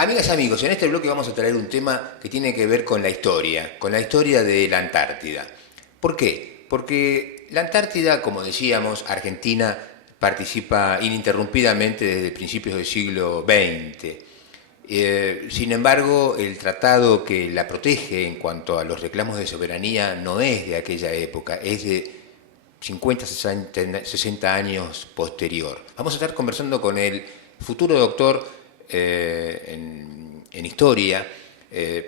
Amigas y amigos, en este bloque vamos a traer un tema que tiene que ver con la historia de la Antártida. ¿Por qué? Porque la Antártida, como decíamos, Argentina participa ininterrumpidamente desde principios del siglo XX. Sin embargo, el tratado que la protege en cuanto a los reclamos de soberanía no es de aquella época, es de 50, 60 años posterior. Vamos a estar conversando con el futuro doctor en historia,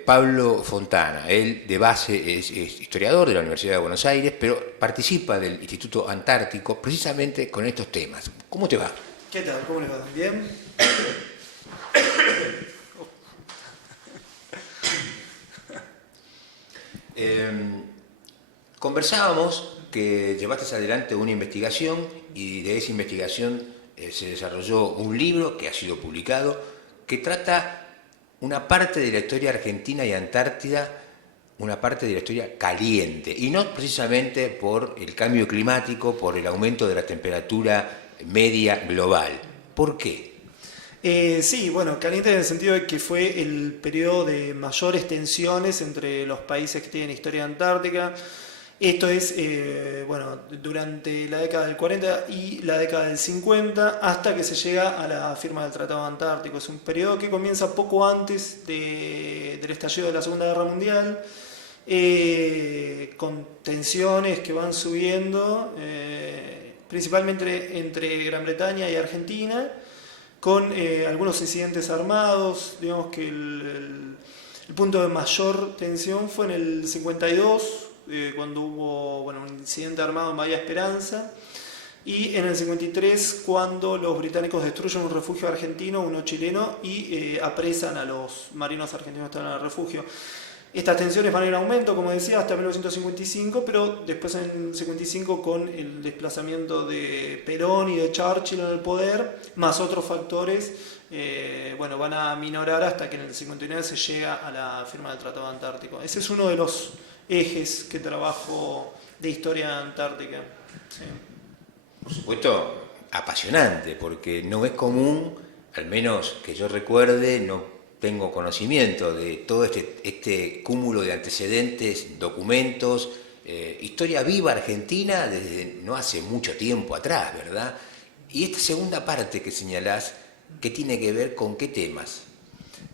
Pablo Fontana. Él de base es historiador de la Universidad de Buenos Aires, pero participa del Instituto Antártico precisamente con estos temas. ¿Cómo te va? ¿Qué tal? ¿Cómo les va? ¿Bien? Conversábamos que llevaste adelante una investigación y de esa investigación se desarrolló un libro que ha sido publicado que trata una parte de la historia argentina y Antártida, una parte de la historia caliente, y no precisamente por el cambio climático, por el aumento de la temperatura media global. ¿Por qué? Sí, bueno, caliente en el sentido de que fue el periodo de mayores tensiones entre los países que tienen historia antártica. Esto es, bueno, durante la década del 40 y la década del 50, hasta que se llega a la firma del Tratado Antártico. Es un periodo que comienza poco antes del estallido de la Segunda Guerra Mundial, con tensiones que van subiendo, principalmente entre Gran Bretaña y Argentina, con algunos incidentes armados. Digamos que el punto de mayor tensión fue en el 52, cuando hubo, bueno, un incidente armado en Bahía Esperanza, y en el 53 cuando los británicos destruyen un refugio argentino, uno chileno, y apresan a los marinos argentinos que estaban en el refugio. Estas tensiones van en aumento, como decía, hasta 1955, pero después en el 55, con el desplazamiento de Perón y de Churchill en el poder, más otros factores, bueno, van a minorar hasta que en el 59 se llega a la firma del Tratado Antártico. Ese es uno de los ejes que trabajo de historia antártica. Sí. Por supuesto, apasionante, porque no es común, al menos que yo recuerde, no tengo conocimiento de todo este cúmulo de antecedentes, documentos, historia viva argentina desde no hace mucho tiempo atrás, ¿verdad? Y esta segunda parte que señalás, ¿qué tiene que ver con qué temas?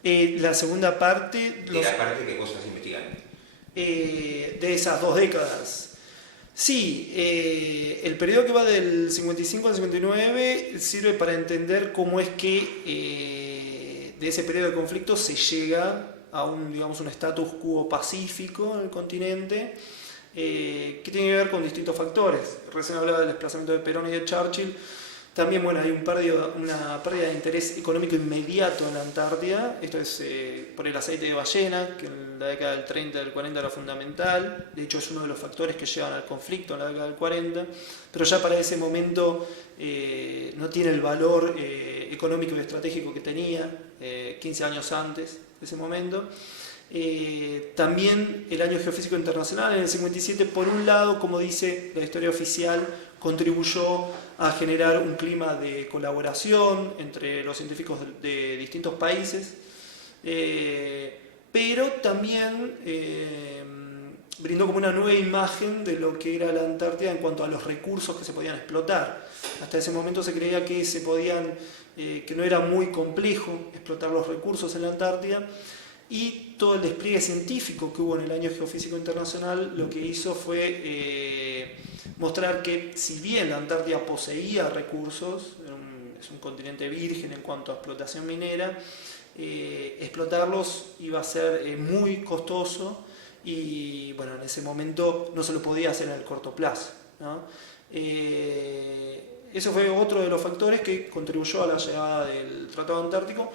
La segunda parte... De la parte que vos estás investigando. De esas dos décadas. Sí, el periodo que va del 55 al 59 sirve para entender cómo es que de ese periodo de conflicto se llega a un, digamos, un status quo pacífico en el continente, que tiene que ver con distintos factores. Recién hablaba del desplazamiento de Perón y de Churchill. También, bueno, hay una pérdida de interés económico inmediato en la Antártida. Esto es por el aceite de ballena, que en la década del 30 y del 40 era fundamental. De hecho, es uno de los factores que llevan al conflicto en la década del 40. Pero ya para ese momento no tiene el valor económico y estratégico que tenía 15 años antes de ese momento. También el Año Geofísico Internacional en el 57, por un lado, como dice la historia oficial, contribuyó a generar un clima de colaboración entre los científicos de distintos países, pero también brindó como una nueva imagen de lo que era la Antártida en cuanto a los recursos que se podían explotar. Hasta ese momento se creía que que no era muy complejo explotar los recursos en la Antártida, y todo el despliegue científico que hubo en el Año Geofísico Internacional lo que hizo fue mostrar que, si bien la Antártida poseía recursos, es un continente virgen en cuanto a explotación minera, explotarlos iba a ser muy costoso, y bueno, en ese momento no se lo podía hacer en el corto plazo, ¿no? Eso fue otro de los factores que contribuyó a la llegada del Tratado Antártico.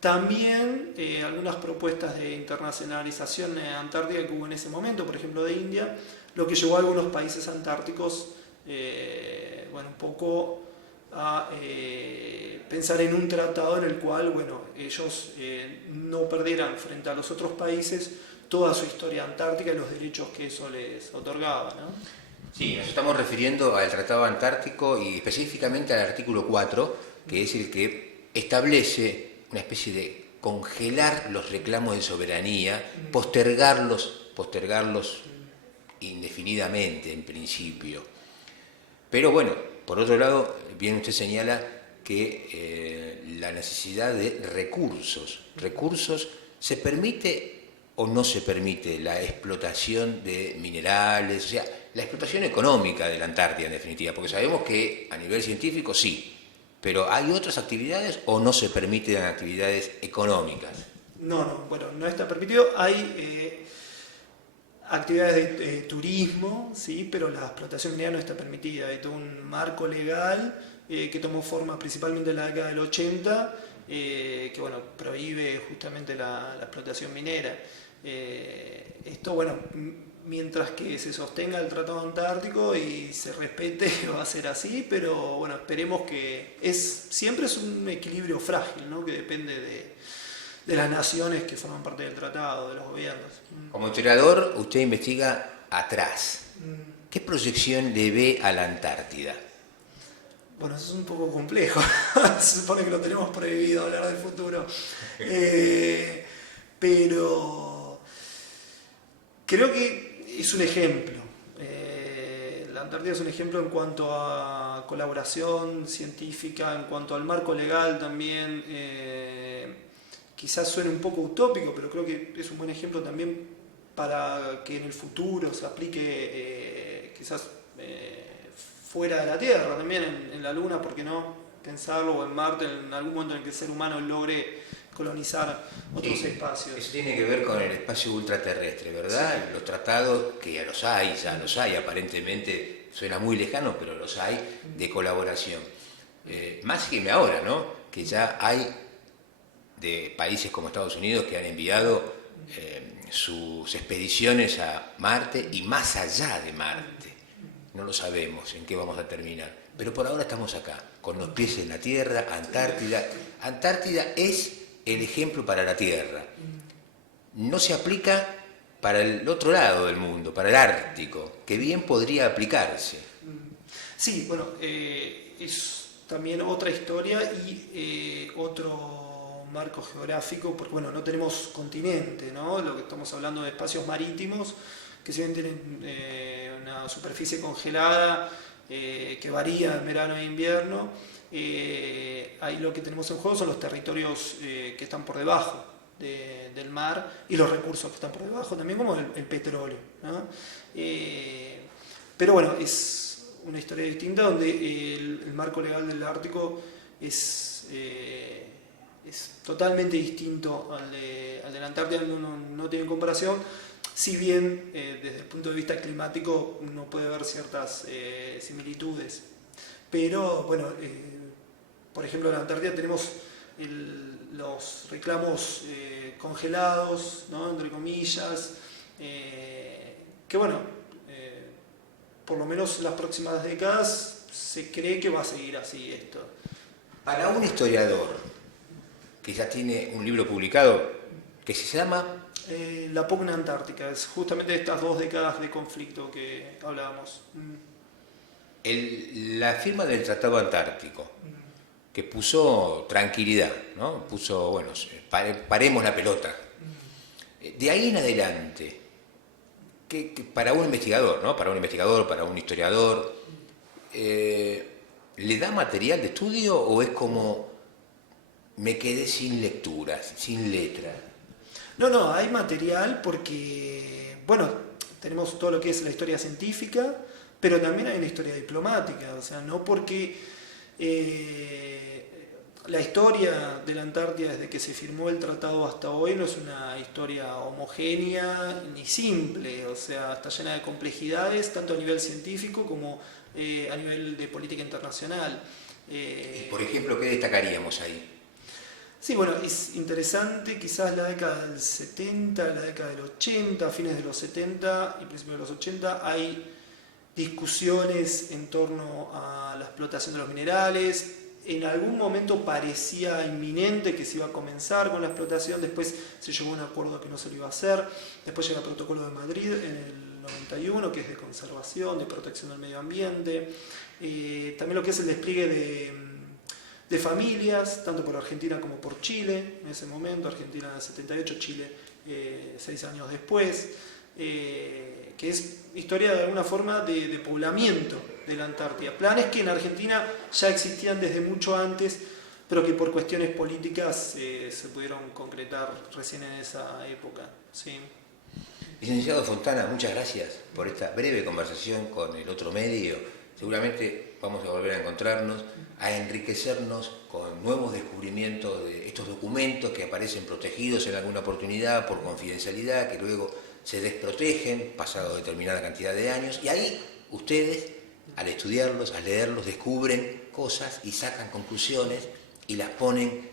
También algunas propuestas de internacionalización antártica que hubo en ese momento, por ejemplo de India, lo que llevó a algunos países antárticos bueno, un poco a pensar en un tratado en el cual, bueno, ellos no perdieran frente a los otros países toda su historia antártica y los derechos que eso les otorgaba, ¿no? Sí, nos estamos refiriendo al Tratado Antártico y específicamente al artículo 4, que es el que establece una especie de congelar los reclamos de soberanía, postergarlos indefinidamente en principio. Pero bueno, por otro lado, bien usted señala que la necesidad de recursos. ¿Se permite o no se permite la explotación de minerales? O sea, la explotación económica de la Antártida en definitiva, porque sabemos que a nivel científico sí, pero ¿hay otras actividades o no se permiten actividades económicas? No, bueno, no está permitido. Hay actividades de turismo, sí, pero la explotación minera no está permitida. Hay todo un marco legal que tomó forma principalmente en la década del 80, que bueno, prohíbe justamente la explotación minera. Esto, bueno, mientras que se sostenga el Tratado Antártico y se respete, va a ser así, pero bueno, esperemos que siempre es un equilibrio frágil, ¿no? Que depende de las naciones que forman parte del tratado, de los gobiernos. Como historiador, usted investiga atrás. ¿Qué proyección le ve a la Antártida? Bueno, eso es un poco complejo. Se supone que lo tenemos prohibido hablar del futuro. Pero creo que es un ejemplo. La Antártida es un ejemplo en cuanto a colaboración científica, en cuanto al marco legal también. Quizás suene un poco utópico, pero creo que es un buen ejemplo también para que en el futuro se aplique quizás fuera de la Tierra, también en la Luna, ¿por qué no pensarlo? O en Marte, en algún momento en que el ser humano logre colonizar otros espacios. Eso tiene que ver con el espacio ultraterrestre, ¿verdad? Sí. Los tratados, que ya los hay, aparentemente suena muy lejano, pero los hay, de colaboración. Más que ahora, ¿no? Que ya hay de países como Estados Unidos que han enviado sus expediciones a Marte y más allá de Marte. No lo sabemos en qué vamos a terminar, pero por ahora estamos acá, con los pies en la Tierra, Antártida. Antártida es el ejemplo para la Tierra. No se aplica para el otro lado del mundo, para el Ártico, que bien podría aplicarse. Sí, bueno, es también otra historia y otro marco geográfico, porque bueno, no tenemos continente, ¿no? Lo que estamos hablando de espacios marítimos, que si bien tienen una superficie congelada que varía en verano e invierno, ahí lo que tenemos en juego son los territorios que están por debajo del mar y los recursos que están por debajo, también como el petróleo, ¿no? Pero bueno, es una historia distinta donde el marco legal del Ártico es totalmente distinto al de la Antártida, no tiene comparación, si bien desde el punto de vista climático uno puede ver ciertas similitudes. Pero bueno, por ejemplo en la Antártida tenemos los reclamos congelados, ¿no? Entre comillas, que bueno, por lo menos las próximas décadas se cree que va a seguir así esto. Para un historiador que ya tiene un libro publicado que se llama La pugna antártica, es justamente estas 2 décadas de conflicto que hablábamos. La firma del Tratado Antártico, que puso tranquilidad, ¿no? Puso, bueno, paremos la pelota. De ahí en adelante, que para un investigador, ¿no? Para un historiador, ¿le da material de estudio o es como me quedé sin lecturas, sin letra? No, hay material porque, bueno, tenemos todo lo que es la historia científica, pero también hay una historia diplomática, o sea, no porque la historia de la Antártida desde que se firmó el tratado hasta hoy no es una historia homogénea ni simple, o sea, está llena de complejidades, tanto a nivel científico como a nivel de política internacional. Por ejemplo, ¿qué destacaríamos ahí? Sí, bueno, es interesante, quizás la década del 70, la década del 80, fines de los 70 y principios de los 80, hay discusiones en torno a la explotación de los minerales. En algún momento parecía inminente que se iba a comenzar con la explotación, después se llegó a un acuerdo de que no se lo iba a hacer, después llega el Protocolo de Madrid en el 91, que es de conservación, de protección del medio ambiente, también lo que es el despliegue de familias, tanto por Argentina como por Chile, en ese momento, Argentina en el 78, Chile 6 años después, que es historia de alguna forma de poblamiento de la Antártida. Planes que en Argentina ya existían desde mucho antes, pero que por cuestiones políticas se pudieron concretar recién en esa época. ¿Sí? Licenciado Fontana, muchas gracias por esta breve conversación con el otro medio. Seguramente vamos a volver a encontrarnos, a enriquecernos con nuevos descubrimientos de estos documentos que aparecen protegidos en alguna oportunidad por confidencialidad, que luego se desprotegen pasado determinada cantidad de años, y ahí ustedes, al estudiarlos, al leerlos, descubren cosas y sacan conclusiones y las ponen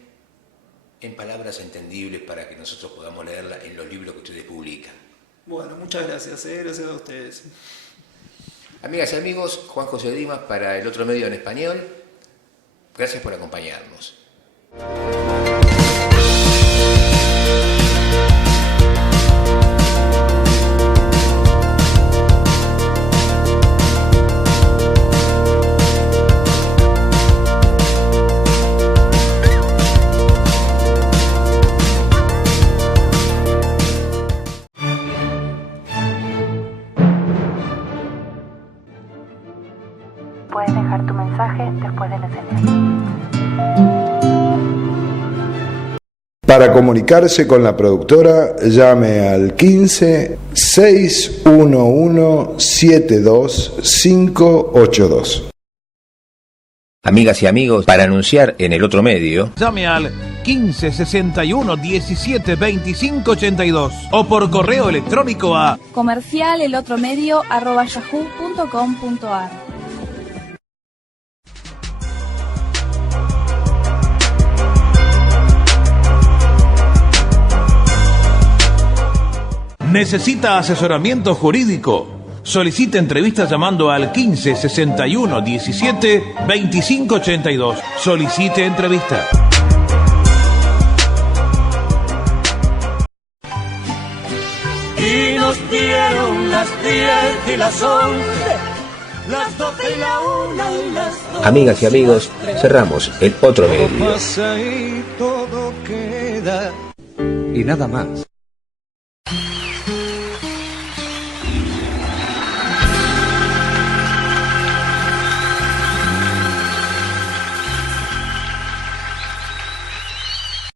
en palabras entendibles para que nosotros podamos leerlas en los libros que ustedes publican. Bueno, muchas gracias, gracias a ustedes. Amigas y amigos, Juan José Dimas para El Otro Medio en Español. Gracias por acompañarnos. Puedes dejar tu mensaje después de la señal. Para comunicarse con la productora, llame al 15 611 72582. Amigas y amigos, para anunciar en El Otro Medio, llame al 15 61 17 25 82 o por correo electrónico a comercialelotromedio@yahoo.com.ar. ¿Necesita asesoramiento jurídico? Solicite entrevistas llamando al 15 61 17 25 82. Solicite entrevista. Y nos dieron las 10 y las 11, las 12 y la 1 y las 2. amigas y amigos, cerramos El Otro Medio. Pasa y todo queda. Y nada más.